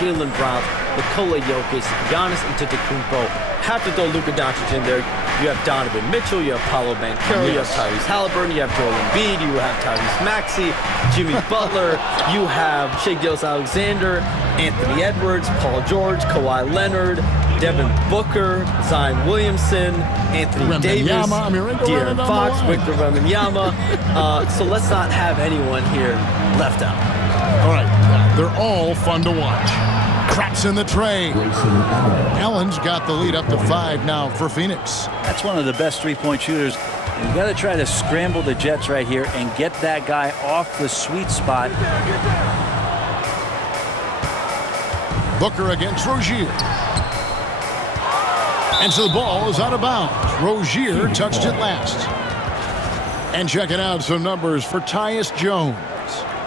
Jaylen Brown, Nikola Jokic, Giannis Antetokounmpo. Have to throw Luka Doncic in there. You have Donovan Mitchell, you have Paolo Banchero, you have Tyrese Halliburton, you have Joel Embiid, you have Tyrese Maxey, Jimmy Butler, you have Shai Gilgeous-Alexander, Anthony Edwards, Paul George, Kawhi Leonard, Devin Booker, Zion Williamson, Anthony Davis, De'Aaron Fox, Victor Wembanyama. So let's not have anyone here left out. All right, they're all fun to watch. Traps in the tray. Allen's got the lead up to 5 now for Phoenix. That's one of the best three-point shooters. You got to try to scramble the Jets right here and get that guy off the sweet spot. Booker against Rozier. And so the ball is out of bounds. Rozier touched it last. And checking out some numbers for Tyus Jones.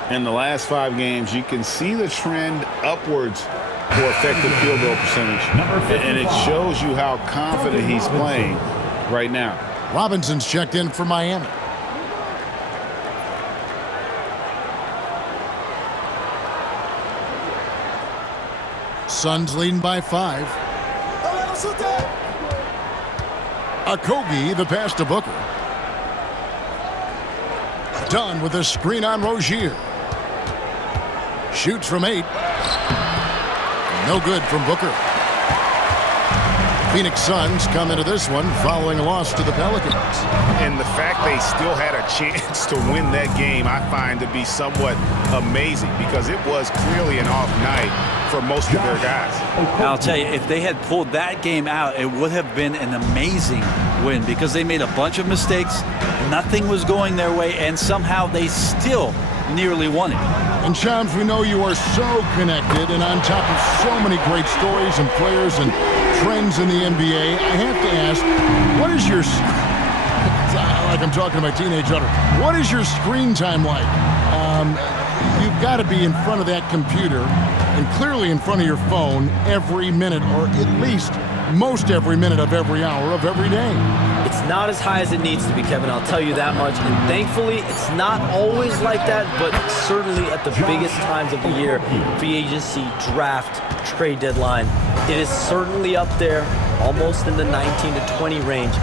In the last 5 games, you can see the trend upwards for effective field goal percentage. And it shows you how confident he's playing right now. Robinson's checked in for Miami. Suns leading by 5. Okogie, the pass to Booker. Done with a screen on Rozier. Shoots from 8. No good from Booker. Phoenix Suns come into this one following a loss to the Pelicans. And the fact they still had a chance to win that game, I find to be somewhat amazing because it was clearly an off night for most of their guys. I'll tell you, if they had pulled that game out, it would have been an amazing win because they made a bunch of mistakes. Nothing was going their way, and somehow they still nearly won it. And Shams, we know you are so connected and on top of so many great stories and players and trends in the NBA. I have to ask, what is your, like I'm talking to my teenage daughter, what is your screen time like? You've got to be in front of that computer and clearly in front of your phone every minute, or at least most every minute of every hour of every day. It's not as high as it needs to be, Kevin, I'll tell you that much. And thankfully, it's not always like that, but certainly at the biggest times of the year, free agency, draft, trade deadline, it is certainly up there, almost in the 19 to 20 range.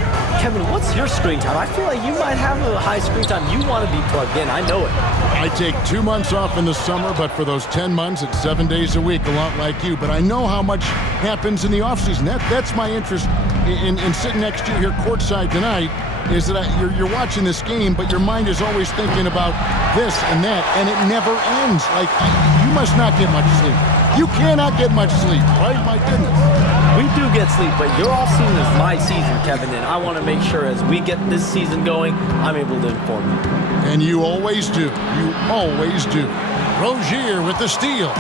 Kevin, what's your screen time? I feel like you might have a high screen time. You want to be plugged in. I know it. I take 2 months off in the summer, but for those 10 months, it's 7 days a week, a lot like you. But I know how much happens in the offseason. That's my interest in sitting next to you here courtside tonight, is that you're watching this game, but your mind is always thinking about this and that, and it never ends. Like, you must not get much sleep. You cannot get much sleep, right? My goodness. We do get sleep, but your offseason is my season, Kevin, and I want to make sure as we get this season going, I'm able to inform you. And you always do. You always do. Rozier with the steal.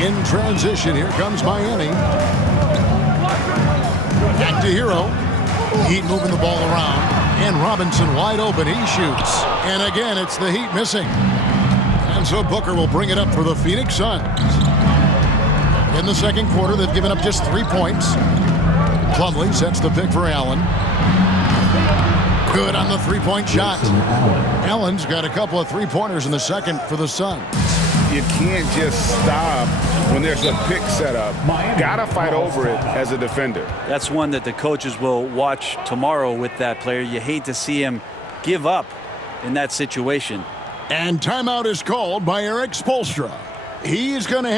In transition, here comes Miami. Back to Hero. Heat moving the ball around. And Robinson wide open. He shoots. And again, it's the Heat missing. And so Booker will bring it up for the Phoenix Suns. In the second quarter, they've given up just 3 points. Plumlee sets the pick for Allen. Good on the three-point shot. Allen's got a couple of three-pointers in the second for the Suns. You can't just stop when there's a pick set up. Gotta fight over it as a defender. That's one that the coaches will watch tomorrow with that player. You hate to see him give up in that situation. And timeout is called by Eric Spoelstra. He is going to